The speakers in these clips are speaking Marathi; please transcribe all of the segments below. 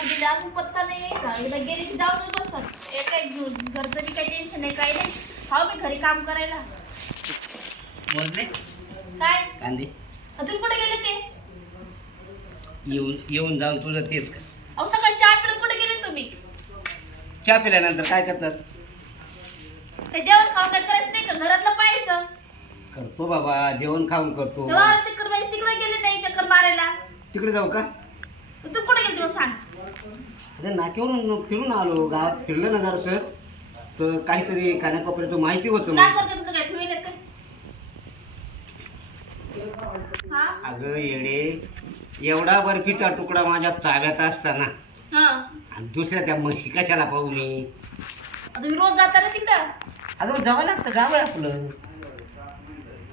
गेले अजून पत्ता नाही एकदा गेली की जाऊनच बसतात. एक काही घरचं काही टेन्शन नाही काही नाही. हाव मी घरी काम करायला. बोलले काय? कांदे. अ, तुम्ही कुठे गेले ते? येऊन येऊन जाऊन तुझं तेच का अहो सकाळी चहा पिऊन कुठे गेले तुम्ही? चहा पिल्यानंतर काय करतात? काही जेवण खाऊन काय करायचं नाही का? घरातलं पाहायचं. करतो बाबा जेवण खाऊन करतो. तेव्हा चक्कर मारी तिकडे गेले नाही चक्कर मारायला. तिकडे जाऊ का तुम्ही कुठे गेले तुला सांग अरे नाक्यावरून फिरून आलो गावात फिरलं ना जरासं. तर काहीतरी कानाकोपऱ्याचं माहिती होतं काय मग करते तुमचं काय ठेवले काय हा? अगं येडे एवढा बर्फीचा तुकडा माझ्या ताब्यात असताना. हा. आणि दुसऱ्या त्या म्हशी कशाला पाहू मी? आता मी रोज जाता ना तिकडं. अगं जावं लागतं गाव आहे आपलं.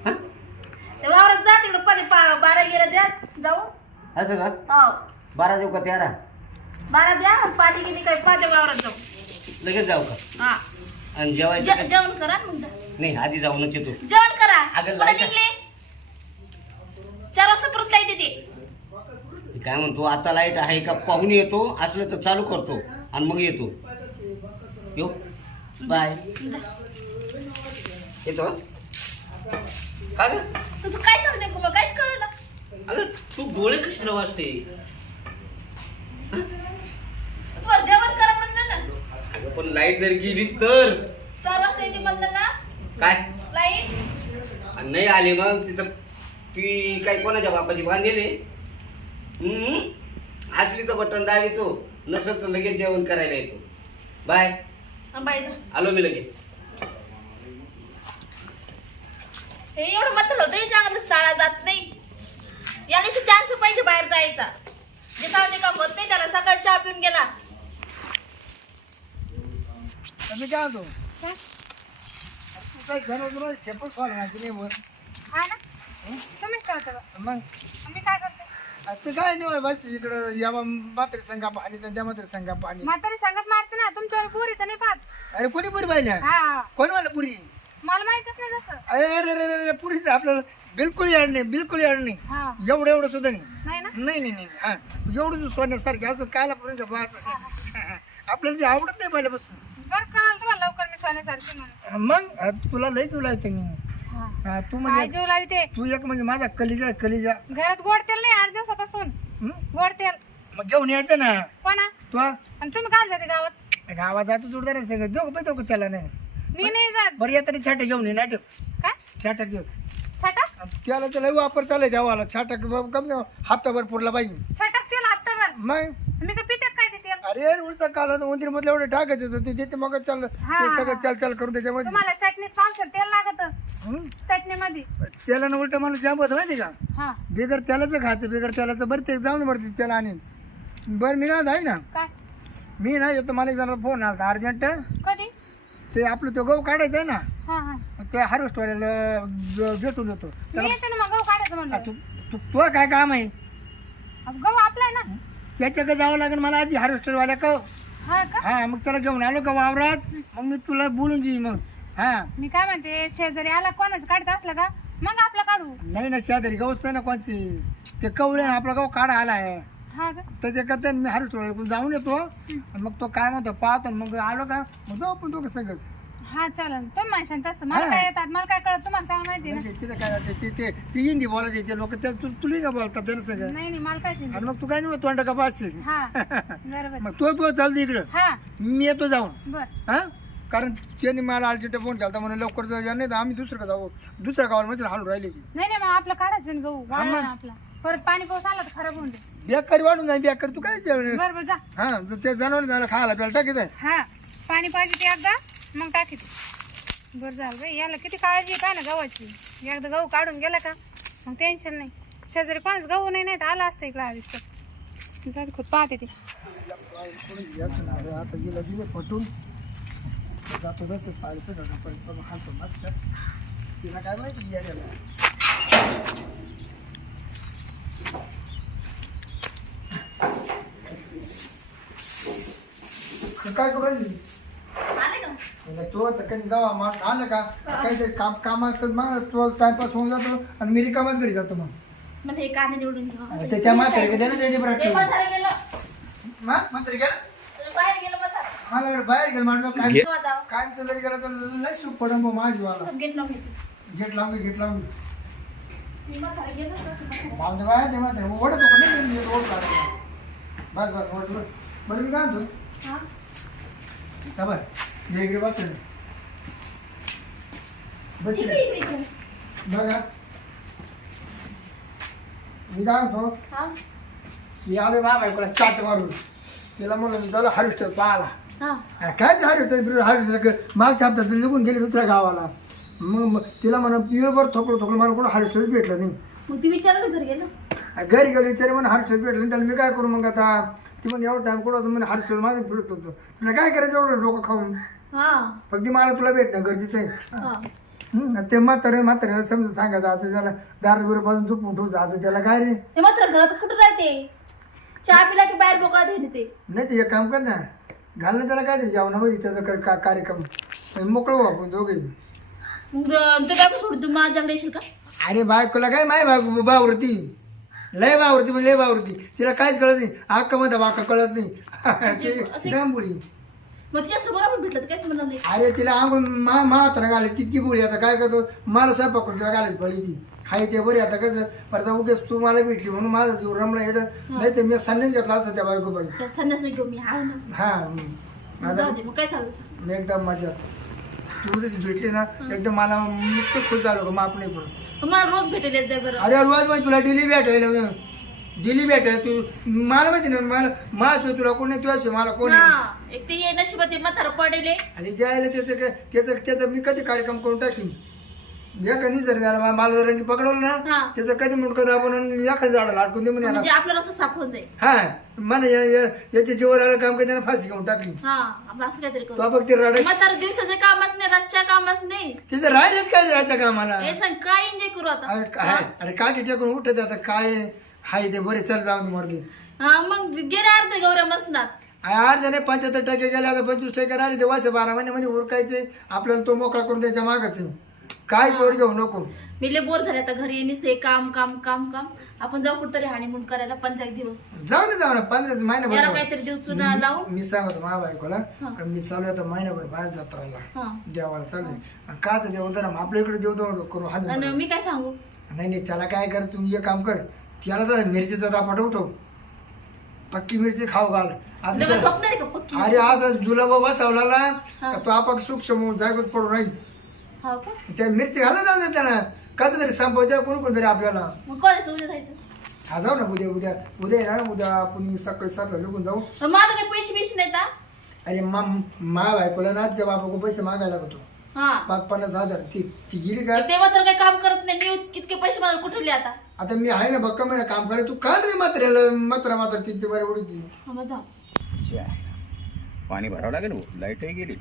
हं? ते वावरात जा तिकडं पाणी पा- बारा गेला द्या जाऊ. असं का? हो. बारा देऊ का तेरा? बारा द्या आणि पाणी किती काय पाहते वावरात जाऊ. लगेच जाऊ का? हा. आणि जेवायचं जे- काय? जेवण करा आणि मग जा. नाही आधी जाऊनच येतो. जेवण करा. अगं, कुठे लाईट- निघले? चार वाजता परत लाइट येते. काय म्हणतो आता लाइट आहे का? पाहून येतो असलं तर चालू करतो आणि मग येतो. यो बाय. जा. येतो का? ग? तुझं काय चालू नाही मला काहीच कळलं. ना अगं तू डोळे कशाला वाजते? तुम्हाला जेवण करा म्हणलं ना. अगं पण लाइट जर गेली तर. चार वाजता येते म्हणलं ना. काय? लाइट. आणि नाही आली मग तिथं ती काय कोणाच्या बापाची बांधेले हम्म? तर बटन दाबीतो नसत तर लगेच जेवण करायला येतो. बाय. थांबायचं आलो मी लगेच. हे एवढं म्हटलं होतं चांगलं चाळा जात नाही. याला चान्स पाहिजे बाहेर जायचा. जे चालते काम होत नाही त्याला सकाळी चहा पिऊन गेला. मी काय म्हणतो? तू काय घरात रोज चप्पल सोडा नाही मग हा ना? तुम्हीच ठेवता का? मग? मी काय करते? ते काय नाही बस इकडं या मात्र संघा पाणी त्या मात्र संघा पाणी. म्हातारी सांगत मारते ना तुमच्यावर पुरी तर नाही पाहत. अरे पुरी पुरी पाहिल्या हा. कोण मला पुरी? मला माहितच नाही जसं अरे अरे अरे अरे पुरीच आपल्याला बिलकुल याड नाही बिलकुल याड नाही. हा. एवढं एवढं सुद्धा नाही. नाही ना? नाही नाही नाही हा. एवढं सोन्यासारखे असं कायला पुरीचं पाहायचं आपल्याला ते आवडत नाही पहिल्यापासून. बरं कळालं तुम्हाला लवकर मी सोन्यासारखी म्हणून. मग तुला लई तुला येते मी. हा. हा, तू काय म्हणजे जीव लावते? तू एक म्हणजे माझा कलिजा आहे, कलिजा. घरात गोड तेल नाही आठ दिवसापासून. हं? गोड तेल. मग घेऊन यायचं ना. कोणा? तू आणि तुम्ही काय जाते गावात? गावात जातो जोडदार सगळं. देऊ का देऊ का त्याला नाही. मी नाही जात. बरं येताना छाटा घेऊन ये ना काय? छाटा घेऊ छटाक त्याला त्याला वापर चालय देवाला. छाटा कमी हप्ताभर पुरला पाहिजे छटाक तेल हप्ताभर? मग? मी काय पिते काय ते तेल अरे उलचा काल उंदीर मधलं एवढं टाकायचं होतं ते देते मग चाललं. हा, ते सगळं हा. चाल चाल करून त्याच्यामध्ये. तुम्हाला चटणीत पावसात तेल लागत. हं? चटणीमध्ये. त्याला उलट माणूस जांबत माहिती का? हा. बिगर त्यालाच खायचं बिगर त्याला बरं ते जाऊन बरं त्याला आणि बरं मी काय आहे ना. काय? मी ना येतो मला एक जणाचा फोन आला अर्जंट. कधी? ते आपलं तो गहू काढायचा आहे ना हा हा. ते हार्वेस्टवाल्याला ज- भेटून येतो मी त्याला येते ना मग गहू काढायचं आ, म्हणलं तू तू तुला काय काम आहे? अब गहू आपला आहे ना. त्याच्याकडे जावं लागेल मला आधी हार्वेस्टरवाल्या का. हा का? हा मग त्याला घेऊन आलो का वावरात? मग मी तुला बोलून घेईन मग. हा. मी काय म्हणते शेजारी आला कोणाचं काढत असलं का? मग आपलं काढू. नाही ना शेजारी गहूच नाही ना कोणची. ते कवळे ना आपला गहू काढा आला आहे हा का? त्याच्याकरता मी हार्वेस्टरवाल्याकडून जाऊन येतो. आणि मग तो काय म्हणतो पाहतो. मग आलो का? मग जाऊ आपण दोघं सगळंच. हा चालेल. तुम्ही म्हणशान तसं. मला. काय येतात? मला काय कळत? तुम्हाला चांगलं माहिती ना? नाही, तिथे काय ते- ते ते ती हिंदी लोक तुला का बोलतात? त्यानं सगळं. नाही नाही मला काय आणि मग तू काय नाही तोंड का पाचशे हा बरोबर. मग तो तो चालते इकडं. हा. मी येतो जाऊन. बर. हा? कारण त्यांनी मला आलचिट फोन केला म्हणून लवकर जाऊ नाही तर आम्ही दुसरं जाऊ? दुसऱ्या गावाला मस्त हालून राहिली ती. नाही नाही मग आपलं काढायचं ना गहू. वाळला मग. ना आपला. परत पाणी पाऊस आला तर खराब होऊन दे बेकारी वाढून जाईल बेकार. तू काय जेवण? बरोबर जा. हा जर ते जनावर झालं खायला प्यायला टाकीत आहे हा पाणी पाहिजे ते एकदा मग टाकी बरं झालं बाई याला किती काळजी आहे काय ना गव्हाची. एकदा गहू काढून गेला का मग टेन्शन नाही. शेजारी कोणाच गहू नाही नाही तर आला असतं इकडं आधीच तर. जाऊ दे, खूप पाहते ते. कोणी ना, अरे आता गेला दिवस पटून. जातो तसं पाहिलं सगळं खातो मस्त. तिला काय माहिती काय करू राहिली? आले का? तो आता कधी जावा माणूस आलं का? काहीतरी काम काम असतं मग तो टाइमपास होऊन जातो आणि मी रिकामाच घरी जातो मग. मग हे कांदे निवडून घ्या आणि त्याच्या म्हातारे का त्याला रेडी ते राहतो म्हातारं गेलं. मा म्हातारी गेला? बाहेर गेलं बसा. मला एवढं बाहेर गेलं म्हणलं काय तेव्हा जावं. काय जर गेलं तर लय सुख पडन माझी गेट लावून. गेट लावून म्हातारं गेलं तर ती म्हातारं. जाऊ दे बाय ते म्हातारी ओढत होतो नाही मी रोड काढतो. बस बस ओढ बस बरं मी काय म्हणतो? हा? बाय ये इकडे बस. बस. बघा. मी काय म्हणतो? हा? मी आले मा बायकोला चाट मारून. तिला म्हणलं मी चला हरिष्ठर पाहाला हा. काय ते हरिष्ठर हरिष्ठर मागच्या हप्त्यात निघून गेली दुसऱ्या गावाला. मग मग तिला म्हणा पिळभर थोकलं थोकलं मला कोण हरिष्ठरच भेटलं नाही. मग ती विचारलं घरी गेलं? घरी गेलो विचारे म्हणून हरिष्ठर भेटलं नाही त्याला मी काय करू मग आता? ती म्हणे एवढं टाइम कुठं होतं? म्हणे हरिष्ठर माझं फिरत होतो. तुला काय करायचं एवढं डोकं खाऊन? हा. फक्त मला तुला भेटणं गरजेचं आहे. हा. हं, ते म्हातारे म्हाताऱ्याला समजून सांगायचं आता त्याला दारपासून झोपून ठेवचं असं त्याला काय रे? ते मात्र घरातच कुठं राहते? चहा पिला की बाहेर बोकळा ते नाही ते एक काम कर ना घाल ना त्याला काय तरी जेवणामध्ये त्याचा कर- का- कार्यक्रम. मोकळं व्हा आपण दोघे ते बायको सोडून तू माझ्याकडे येशील का? अरे बायकोला काय माय बायको बावरती? लय बावरती म्हणजे लय बावरती. तिला काहीच कळत नाही. अक्का मध्ये वाका कळत नाही. असे- जांभुळी. मग तिच्या समोर आपण भेटलं तर काहीच म्हणणार नाही. अरे तिला आंघोळ मा मात्र घाले तितकी गोळी आता काय करतो? मला स्वयंपाक तिला घालायची पडली ती. हाय ते बरी आता कसं? परत उगेच तू मला भेटली म्हणून माझा जीव रमला येत नाही तर मी संन्यास घेतला असता त्या बायको पाहिजे संन्यास नाही घेऊ मी हा. जाऊ दे मग काय सांग मी एकदम मजा तू जशी भेटली ना एकदम मला मी इतकं खुश झालो माप नाही पडत मला रोज भेटायला येत जाय बरं. अरे रोज मग तुला डेली भेटायला डेली भेटायला तू मला माहिती ना मला माझ तुला कोण नाही तुझ्याशी मला कोण नाही. हा एक ते ये नशिबात ते म्हातारं पडेले आणि जे आहे ना त्याचं काय- त्याचं त्याचं मी कधी कार्यक्रम करून टाकीन? एका दिवसाने त्याला मा- मला जर रंगी पकडवलं ना. त्याचं कधी मुडकं दाबून एखाद्या झाडाला अडकून दे म्हणे याला. म्हणजे आपला रस्ता साफ होऊन जाईल. हा मला या- या- याच्या जीवर आलं काम करताना फाशी घेऊन टाकली. हा आपण असं काहीतरी तो फक्त दिवसाचं कामच नाही रातच्या कामच नाही. तिथं राहिलंच काय जायचं कामाला? हे सांग काय एन्जॉय करू आता? अरे काय अरे काय टेकून उठत आता काय हाय ते बरे चल जाऊन मरते हा मग गेले अर्धे गौऱ्या मसनात अर्ध्याने पंच्याहत्तर टक्के गेले आता पंचवीस टक्के राहिले ते वर्ष बारा महिन्यामध्ये उरकायचे. आपल्याला तो मोकळा करून त्याच्या मागच. आहे. काय जोड घेऊ नको? मी लय बोर झाले आता घरी निसे काम काम काम काम. आपण जाऊ कुठतरी हानिमून करायला पंधरा एक दिवस. जाऊ ना जाऊ ना. पंधराच याला महिन्याभर काहीतरी देऊ चुना लावून मी सांगतो माझ्या बायकोला हा. का मी चालू आता महिनाभर बाहेर जत्राला. हा. देवाला चालू आणि काच देव तर आपल्या इकडे देव देव करू हा आणि मी काय सांगू? नाही नाही त्याला काय कर तू एक काम कर. त्याला तर मिरचीचा दापा उठव पक्की मिरची खाऊ घाल. असं सगळं कर. झोपणार आहे का पक्की अरे असं जुलाब बसवला ना हा. का तो आपाक सूक्ष्म जागेत पडून राहील. हो का? त्या मिरची घालून जाऊ दे त्याला. कसं तरी संपवायचं कोण कोणतरी आपल्याला. मग कॉलेज उद्या जायचं? हा जाऊ ना उद्या उद्या उद्या आहे ना उद्या आपण सकाळी सातला निघून जाऊ. मग मला काही पैसे बिशे नाही का अरे मा मा बायकोला ना तिच्या बापाको पैसे मागायला लागतो. हा. पाच पन्नास हजार. ती ती गेली का? तेव्हा तर काही काम करत नाही. मी कितके पैसे मला कुठले आता? आता मी आहे ना बक्का महिना काम करायला तू काल रे मात्र मात्र मात्र ती ती बरी उडीची हा, मग जाऊ. च्या. पाणी भरावं लागेल हो. लाईटही गेली.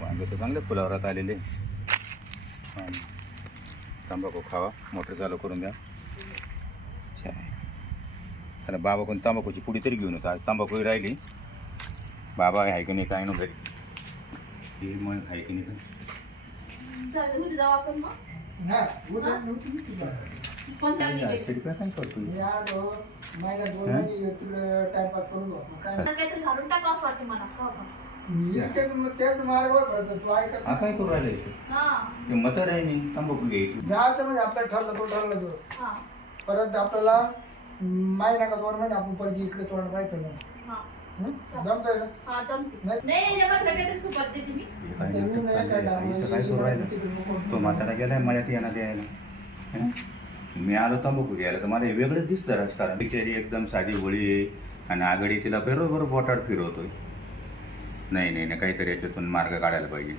वांगे तर चांगले फुलावरात आलेले. आणि तंबाखू खावा मोटर चालू करून द्या. चला बाबा कोण तंबाखूची पुडी तरी घेऊन होता तंबाखू राहिली. बाबा आहे की नाही काय नो घरी? हे मग आहे की नाही हा, नव्हती हे? करतो टाइमपास करून मला मला? मी तेच मग तेच मार्गावर पडतो तू ऐकत हा काय करू राहिलं हा. ते मतर आहे नाही तंबाखू घ्यायची. जायचं म्हणजे आपल्याला ठरलं तो ठरला दिवस हा. परत आपल्याला महिना का दोन महिने आपण परत इकडे तोंड पाहायचं नाही. हा. हं? जमतंय ना हा जमते नाही. नाही नाही नाही, मला काहीतरी सुपारी देते मी हे काय नाटक चाललंय? इथं काय करू राहिलं? तो म्हातारा गेलाय मळ्यात येणार द्यायला हं? मी आलो तंबाखू घ्यायला तर मला हे वेगळंच दिसतं राजकारण. बिचारी एकदम साधी होळी आहे आणि आघाडी तिला बरोबर बोटाड फिरवतोय. नाही नाही नाही काहीतरी याच्यातून मार्ग काढायला पाहिजे.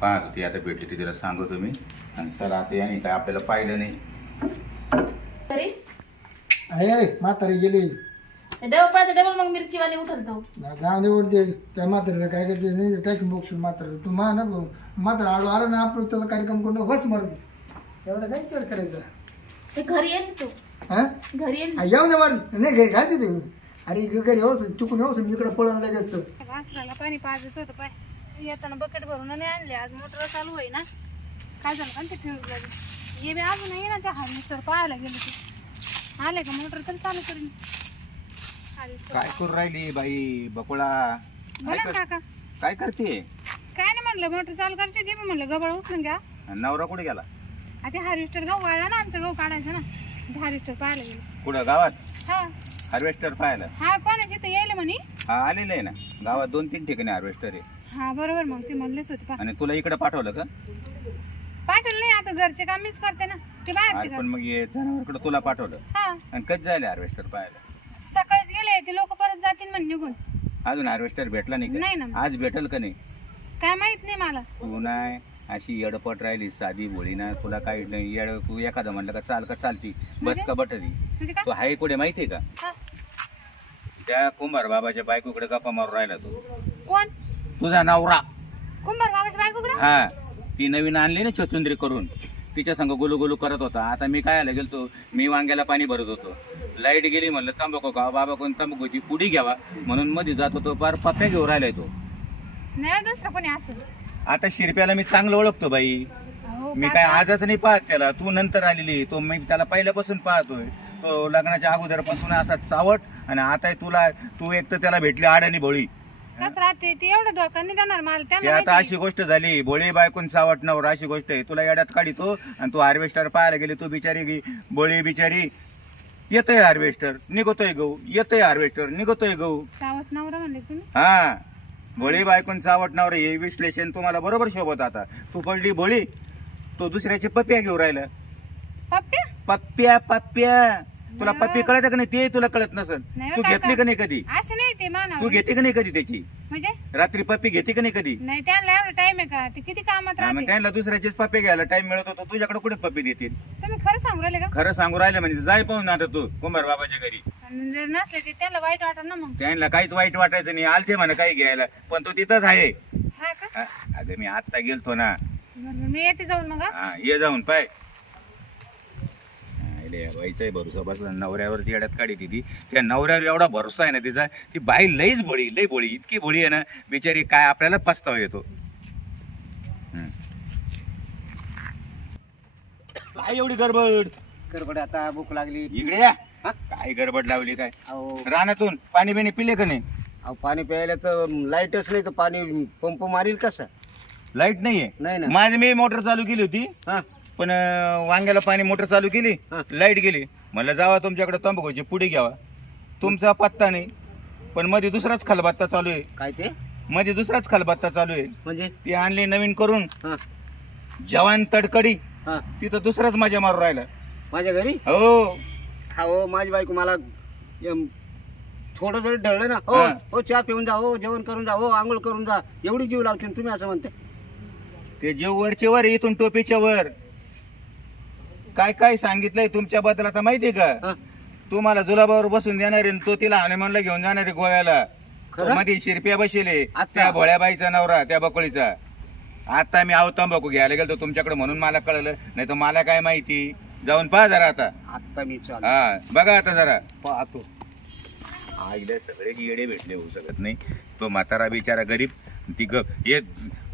पाहतो ती आता भेटली ती तिला सांगतो मी आणि सर आता याने काय आपल्याला पाहिलं नाही. तरी? आहे म्हातारी गेली. डबल पाहिजे डबल मग मिरची जाऊ. दे त्या म्हातारीला काय करते नाही टाकी बोक्स मात्र तू मा ना मात्र आडू आला ना आपण त्याचा कार्यक्रम करून बस मरते एवढं काय तर करायचं? ते घरी येईल ना तू. हा? घरी येईल येऊ ना नाही घरी खायचं ते. अरे घरी येऊ चुकून येऊ मी इकडे पळून लगेच तर. वासराला पाणी पाजायचं होतं पाय. येताना बकेट भरून नाही आणले आज मोटर चालू आहे ना. काय झालं का ते फ्यूज लागेल ये बी अजून आहे ना त्या हा मिस्टर पाहायला गेले ते. आले का मोटर तरी चालू करीन. काय करू राहिली बाई बकुळा? काय बोला ना काका. काय करते? काय नाही म्हणलं मोटर चालू करायची ते पण म्हणलं गबळ उचलून घ्या. नवरा कुठे गेला? आता हार्वेस्टर गहू वाळला ना आमचं गहू काढायचं ना. हार्वेस्टर पाहायला गेलो. कुठं गावात? हा. हार्वेस्टर पाहायला. हा कोणाची इथं यायला म्हणे? हा आलेलं आहे ना. गावात दोन तीन ठिकाणी हार्वेस्टर आहे. हा बरोबर मग ते म्हणलेच होते पा आणि तुला इकडे पाठवलं का? पाटील नाही आता घरचे काम मीच करते ना. ते बाहेरचे अरे पण मग ये जनावरकडे तुला पाठवलं. हा. आणि कधी जायला हार्वेस्टर पाहायला? सकाळीच गेले ते लोक परत जातील म्हणे निघून. अजून हार्वेस्टर भेटला नाही नाही का ना. आज भेटल का नाही? काय माहीत नाही मला. तू नाही अशी येडपट राहिली साधी भोळी ना तुला काही नाही. येड तू एखादं म्हणलं का चाल का चालती. बस का बटरी? म्हणजे तू हाय कुठे माहितीये का? हा. त्या कुंभार बाबाच्या बायकोकडे गप्पा मारून राहिला तू. कोण? तुझा नवरा. कुंभार बाबाच्या बायकोकडं? हा. ती नवीन आणली ना चचुंद्री करून. तिच्या संग गुलू गुलू करत होता. आता मी काय आलं गेलतो? मी वांग्याला पाणी भरत होतो. लाइट गेली म्हणलं तंबाखू खावा. बाबा कोण तंबाखूची पुडी घ्यावा? म्हणून मध्ये जात होतो पार पप्प्या घेऊन राहिलाय तो. नाही दुसरं कोणी असेल? आता शिरप्याला मी चांगलं ओळखतो बाई. अहो, मी काका. काय आजच नाही पाहत त्याला. तू नंतर आलेली तो मी त्याला पहिल्यापासून पाहतोय. लग्नाच्या अगोदरपासून असा चावट आणि आता तुला तू एक तर त्याला भेटली आडणी भोळी. कसं राहते ते? एवढं धोका नाही देणार मला ते त्यांना आता माहिती. अशी गोष्ट झाली भोळी बायकून चावट नवर अशी गोष्ट आहे. तुला येड्यात काढितो आणि तू हार्वेस्टर पाहायला गेली तू बिचारी गी भोळी बिचारी. येतोय हार्वेस्टर निघतोय गहू येतोय हार्वेस्टर निघतोय गहू. सावत नवरा म्हणले तुम्ही? हा. भोळी बायकून चावट नवर हे विश्लेषण तुम्हाला बरोबर शोभत आता. तू पडली भोळी तो दुसऱ्याची पप्प्या घेऊन राहिला. पप्प्या पप्प्या पप्प्या तुला पप्पी कळत का नाही? ते तुला कळत नसेल. नाही हो तू काका. घेतली का नाही कधी? असे नाही ते मानव. तू घेते का नाही कधी त्याची? म्हणजे? रात्री पप्पी घेते का नाही कधी? नाही त्यांना एवढा टाइम आहे का? ते किती कामात हा, मग राहते त्यांना दुसऱ्याचेच पप्पे घ्यायला टाइम मिळत होता. तुझ्याकडे कुठे पप्पी देतील? तुम्ही खरं सांगू राहिले का? खरं सांगू राहिलं म्हणजे जाय पाहून आता तू कुंभार बाबाच्या घरी. आणि जर नसले ते त्यांना वाईट वाटत ना मग. त्यांना काहीच वाईट वाटायचं नाही. आलते म्हणा काही घ्यायला. पण तो तिथंच आहे. हा का? अगं मी आत्ता गेलतो ना. मी येते जाऊन मग हा. हा ये जाऊन पाय. बाईचाही भरोसा बस नवऱ्यावरती येड्यात काढी ती त्या नवऱ्यावर एवढा भरोसा आहे ना तिचा ती बाई लईच बोळी लई बोळी इतकी बोळी आहे ना बिचारी काय आपल्याला पस्तावा येतो. काय एवढी गडबड? करपड आता भूक लागली. इकडे या. हा? काय गडबड लावली काय? अहो. रानातून पाणी बिणी पिले का नाही? अहो, पाणी प्यायला तर लाईटच नाही तर पाणी पंप मारील कसं? लाइट नाहीये. नाही ना. माझी मी मोटर चालू केली होती. हा. पण अं, वांग्याला पाणी मोटर चालू केली हा. लाइट गेली. म्हणलं जावा तुमच्याकडे तंबाखूची पुढे घ्यावा. तुमचा पत्ता नाही पण मध्ये दुसराच खलबत्ता चालू आहे. काय ते? मध्ये दुसराच खलबत्ता चालू आहे. म्हणजे? ती आणली नवीन करून. हा. जवान तडकडी हा. तिथं दुसराच मजा मारून राहिला. माझ्या घरी? हो. हा हो माझी बायको मला एम, थोडं जरी ढळलं ना हो हा. हो चहा पिऊन जा हो जेवण करून जा हो आंघोळ करून जा एवढी जीव लावते तुम्ही असं म्हणते. ते जे वरचे वर आहे, इथून टोपीच्या वर. काय काय सांगितलंय तुमच्या बद्दल आता माहितीये का. तू मला जुलाबावर बसून देणार आहे आणि तो तिला हनुमानला घेऊन जाणार आहे गोव्याला. खरं? मध्ये शिरप्या बसेले. आता? त्या भोळ्याबाईचा नवरा त्या बकोळीचा. आता मी आव तंबाखू घ्यायला गेलो तुमच्याकडे म्हणून मला कळलं. नाही तर मला काय माहिती? जाऊन पहा जरा आता. आता मी चाल. हा बघा आता जरा. पाहतो. आईला सगळे येडे भेटले होऊ शकत नाही. तो म्हातारा बिचारा गरीब. ती ग हे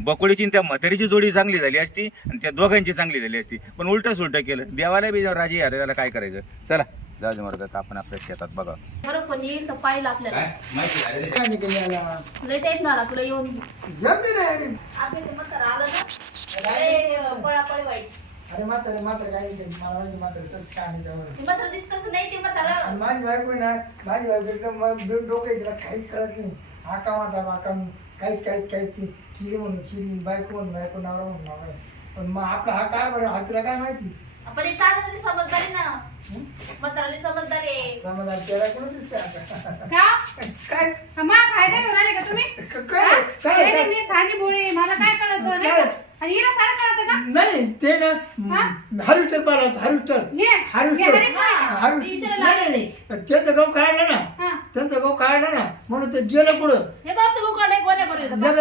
बकोळीची आणि त्या म्हातारीची जोडी चांगली झाली असती आणि त्या दोघांची चांगली झाली असती. पण उलट सुलट केलं. देवाला बी राजी आता त्याला काय करायचं? चला जाऊ दे मरत आपण आपल्या शेतात बघा. बरं पण येईल तर पाहिलं आपल्याला. काय? माहिती आहे रे? काय नाही केलं याला. लय टाईम झाला तुला येऊन जाऊ दे ना अरे. आपल्या ते म्हातारं आलं ना. लय पळापळी व्हायची. अरे म्हातारे म्हातारे काय केलं. मला माहिती म्हातारे तसं काय नाही त्यावर. ते म्हातारं दिसतच नाही ते म्हातारं. आणि माझी बायको आहे ना माझी बायको एकदम मग बिन डोकं आहे, तिला काहीच कळत नाही. आका माता आका काहीच काहीच काहीच ती खिरी म्हणून खिरी बायको म्हणून बायको नवरा म्हणून नवरा पण मग आपला हा काय बरं हा तिला काय माहिती? आपण हे समजदारी ना. म्हाताराली समजदारी आहे. त्याला कोणी दिसते आता? का? काय? हा, मा फायदा घेऊन आले का तुम्ही? क- काय? नाही, काय नाही, मी साधी बोळी मला काय कळत? नाही काय? आणि हिला सारं कळतं का? नाही ते ना हारुस्टर पाहिलं हारुस्टर ये हारुस्टर हा, ती विचारायला नाही नाही, नाही. त्यांचं गाव काढलं ना. त्यांचं गाव काढलं ना. म्हणून ते गेलं पुढं हे बाबचं गोकर्ण एक गोण्यापर्यंत गेलं.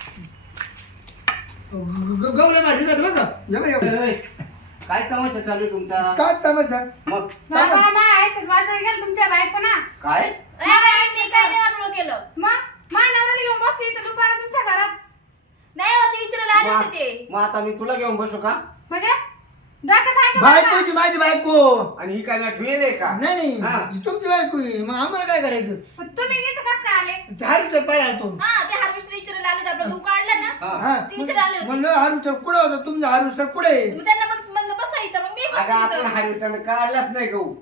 ग- ग- गवले मारली का बघा या बघ, या बघ. काय तमाशा चालू आहे तुमचा? काय तमाशा? मग? बाबा मा आयुष्यात वाटलं गेलं तुमच्या बायको ना काय नाही वाटलं केलं? मग? मा नवऱ्याला घेऊन बसली इथं दुपारा तुमच्या घरात. नाही होती विचारायला आले मग होते ते. मग आता मी तुला घेऊन बसू का? म्हणजे? डोक्यात आहे का बायकोची माझी बायको. आणि ही काय मॅट आहे का? नाही हा. नाही. ही. तुमची बायको आहे. मग आम्हाला काय करायचं? पण तुम्ही इथं कसं काय आले? हारू तर पाहिजे तो हा ते हार्वेस्टर विचारायला आले आपलं गहू काढला ना? हा. हा ती विचारायला आली होती. म्हणलं हारू सर कुठं होता. तुमचा हारू सर कुठे मग त्यांना पण म्हणलं बसा इथं मग मी अगं आपण इथं. हायवेटानं काढलाच नाही गहू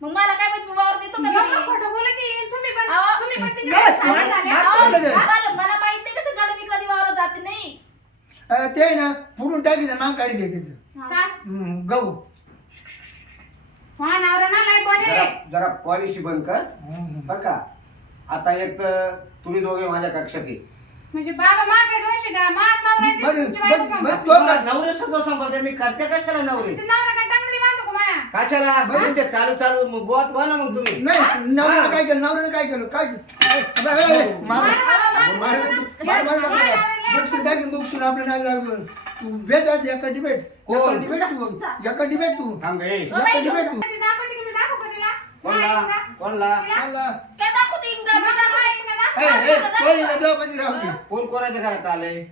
मग मला काय माहीत मी वावर देतो का एवढं घरी? खोटं बोलत आहे. तुम्ही पण अहो. तुम्ही पण बस, त्याच्यावर मा- शाळेत झाले. मा- अहो, लगेच. मला मला माहीत नाही कसं गाडी मी कधी वावरात जाते नाही अं, ते ना पुढून टाकी नाक काढी दे त्याचं का? हम्म, गहू हा, नवरा ना लय बोले. जरा जरा पॉलिशी बंद कर हम्म. बर का आता एक तर तुम्ही दोघे माझ्या कक्षात ये म्हणजे बाबा मागे दोषी का नवरा आहे तुमची बायको का? नवरे सगळं सांभाळते मी करते कशाला नवरे ते का कशाला बरं ते चालू चालू मग बोट बनव मग तुम्ही नाही नवऱ्यानं काय केलं नवऱ्यानं काय केलं काय बुक सुद्धा की बुक सुद्धा आपलं नाही लागलं कोण? डिबेट तू एका डिबेट तू थांब गं, ए. एका डिबेट तू कोणला कोणला चालला. ए, ए, कोण इला देवापाशी राहू आलंय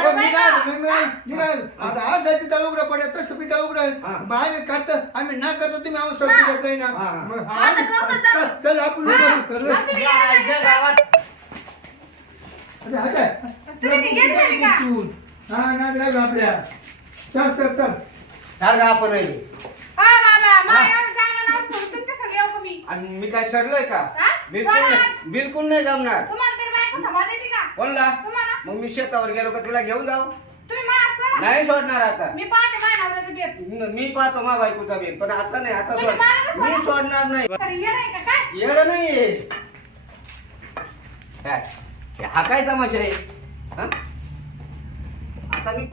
हो, मी नाही काय मी मी आता आज आहे पिता उघडा तसं पिता उघडा आहे. हा. मग आम्ही करतो आम्ही ना करतो तुम्ही आम्हाला सोडून देत नाही ना हा, हा. मग आता आम्ही- करू ना, चल, चल आपण हा. करू. आता तुम्ही का? अरे. तुम्ही? हा ना आपल्या चल चल आपण राहिली हो, बाबा, मा एवढं चांगलं नाव सोडून तुमच्या संग येऊ का मी? आणि मी काय सरलोय का हा? बिलकुल सोडा. नाही बिलकुल नाही जमणार तुम्हाला तरी बायको का? कोणला तुम्हाला? मग मी शेतावर गेलो का तिला घेऊन जाऊ तुम्ही सोडा. नाही सोडणार आता मी पाहते माझ्या नवऱ्याचं बेत. मी मी पाहतो मा बायकोचा बेत पण आता नाही आता तुम्ही मला सोड तर मी सोडणार नाही आहे का काय? येणं नाही काय हा काय तमाशा आहे हा? आता मी